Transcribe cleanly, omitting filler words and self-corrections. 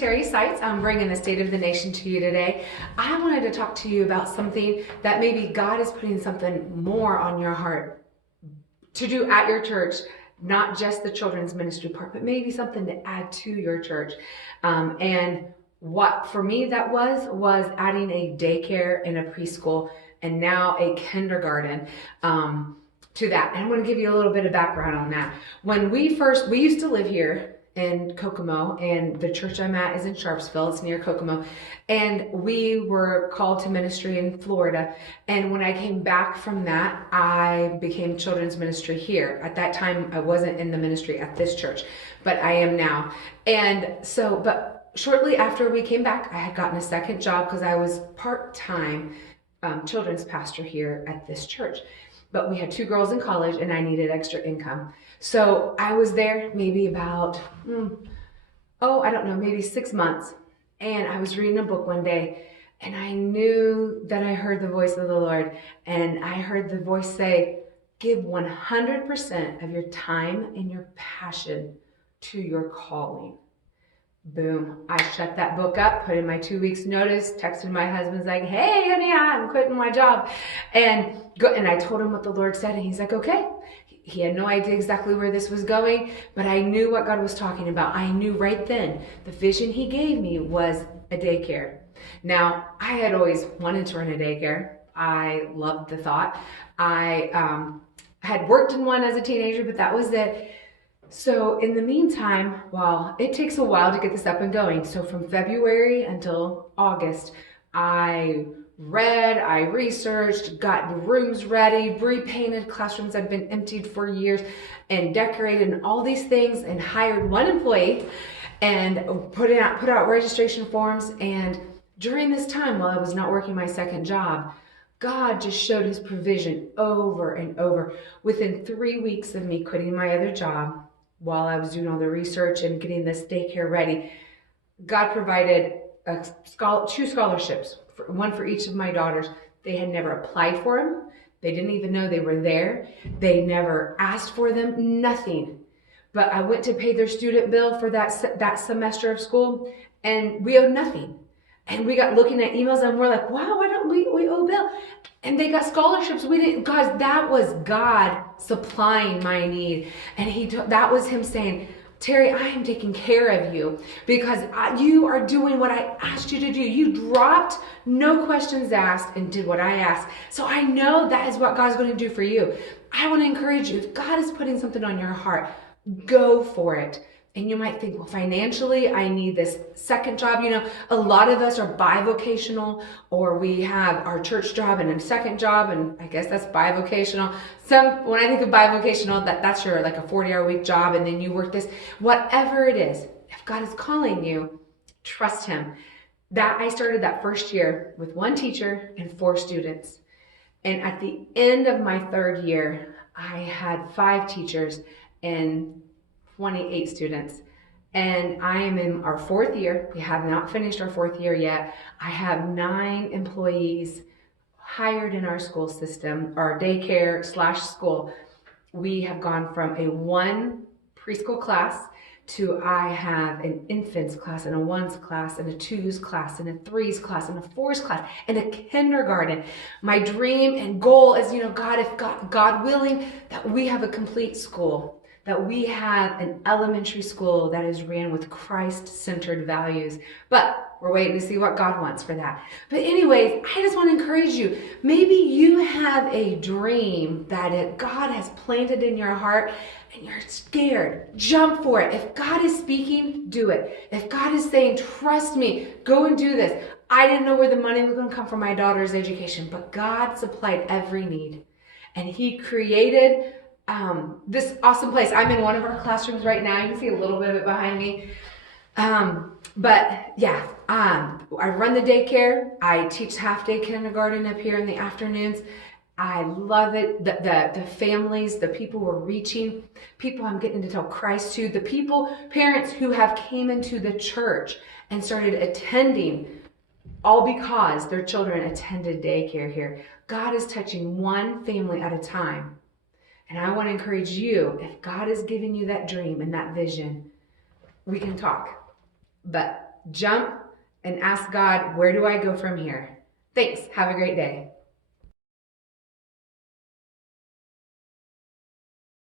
Terry Sites. I'm bringing the State of the Nation to you today. I wanted to talk to you about something that maybe God is putting something more on your heart to do at your church, not just the children's ministry part, but maybe something to add to your church. And what for me that was adding a daycare and a preschool and now a kindergarten. To that. And I'm going to give you a little bit of background on that. When we used to live here in Kokomo, and the church I'm at is in Sharpsville. It's near Kokomo. And we were called to ministry in Florida. And when I came back from that, I became children's ministry here. At that time, I wasn't in the ministry at this church, but I am now. And so, but shortly after we came back, I had gotten a second job because I was part-time children's pastor here at this church. But we had two girls in college and I needed extra income. So I was there maybe about, I don't know, maybe 6 months. And I was reading a book one day and I knew that I heard the voice of the Lord. And I heard the voice say, give 100% of your time and your passion to your calling. Boom. I shut that book up, put in my 2 weeks notice, texted my husband like, hey, honey, I'm quitting my job. And I told him what the Lord said. And he's like, okay. He had no idea exactly where this was going, but I knew what God was talking about. I knew right then the vision he gave me was a daycare. Now, I had always wanted to run a daycare. I loved the thought. I had worked in one as a teenager, but that was it. So in the meantime, well, it takes a while to get this up and going. So from February until August, I read, I researched, got rooms ready, repainted classrooms that had been emptied for years, and decorated and all these things, and hired one employee and put out registration forms. And during this time, while I was not working my second job, God just showed his provision over and over. Within 3 weeks of me quitting my other job, while I was doing all the research and getting this daycare ready, God provided two scholarships, one for each of my daughters. They had never applied for them. They didn't even know they were there. They never asked for them, nothing. But I went to pay their student bill for that semester of school, and we owed nothing. And we got looking at emails and we're like, wow, why don't we owe a bill? And they got scholarships. We didn't, guys, that was God supplying my need. And that was him saying, Terry, I am taking care of you because you are doing what I asked you to do. You dropped, no questions asked, and did what I asked. So I know that is what God's going to do for you. I want to encourage you. If God is putting something on your heart, go for it. And you might think, well, financially, I need this second job. You know, a lot of us are bivocational, or we have our church job and a second job, and I guess that's bivocational. When I think of bivocational, that's your like a 40-hour week job, and then you work this. Whatever it is, if God is calling you, trust him. I started that first year with one teacher and 4 students. And at the end of my 3rd year, I had 5 teachers and 28 students. And I am in our 4th year. We have not finished our 4th year yet. I have 9 employees hired in our school system, our daycare / school. We have gone from a 1 preschool class to I have an infants class and a 1s class and a 2s class and a 3s class and a 4s class and a kindergarten. My dream and goal is, God willing, that we have a complete school, that we have an elementary school that is ran with Christ-centered values. But we're waiting to see what God wants for that. But anyways, I just want to encourage you. Maybe you have a dream that God has planted in your heart and you're scared. Jump for it. If God is speaking, do it. If God is saying, trust me, go and do this. I didn't know where the money was going to come from my daughter's education, but God supplied every need. And he created this awesome place. I'm in one of our classrooms right now. You can see a little bit of it behind me. But yeah, I run the daycare. I teach half-day kindergarten up here in the afternoons. I love it. The families, the people we're reaching, people I'm getting to tell Christ to, the parents who have came into the church and started attending, all because their children attended daycare here. God is touching one family at a time. And I want to encourage you, if God is giving you that dream and that vision, we can talk. But jump and ask God, where do I go from here? Thanks. Have a great day.